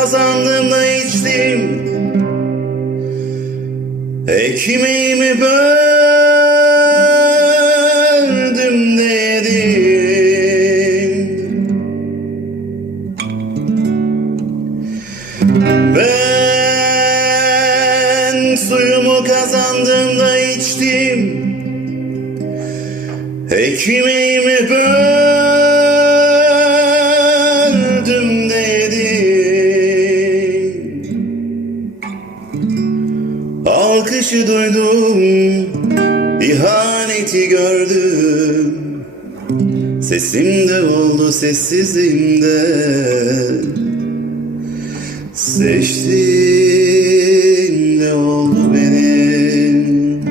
kazandım içtim. Ekmeğimi böldüm dedim. Ben suyumu kazandım içtim. Ekmeğimi böldüm Alkışı duydum, ihaneti gördüm. Sesimde oldu sessizimde Seçtiğim de oldu benim.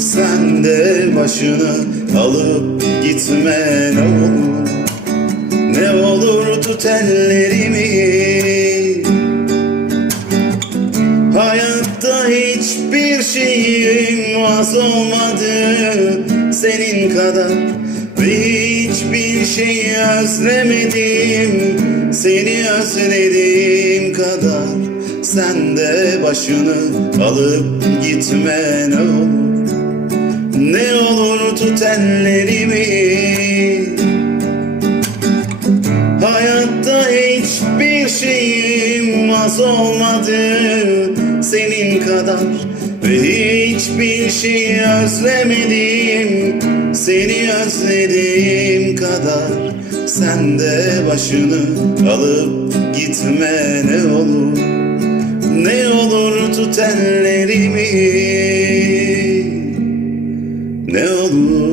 Sen de başını alıp gitme ne olur. Ne olur tut ellerimi vaz olmadı senin kadar. Ve hiçbir şeyi özlemedim. Seni özlediğim kadar. Sen de başını alıp gitme ne olur. Ne olur tut ellerimi. Hayatta hiçbir şeyim az olmadı senin kadar Ve hiçbir şeyi özlemedim. Seni özlediğim kadar. Sen de başını alıp gitme ne olur. Ne olur tut ellerimi. Ne olur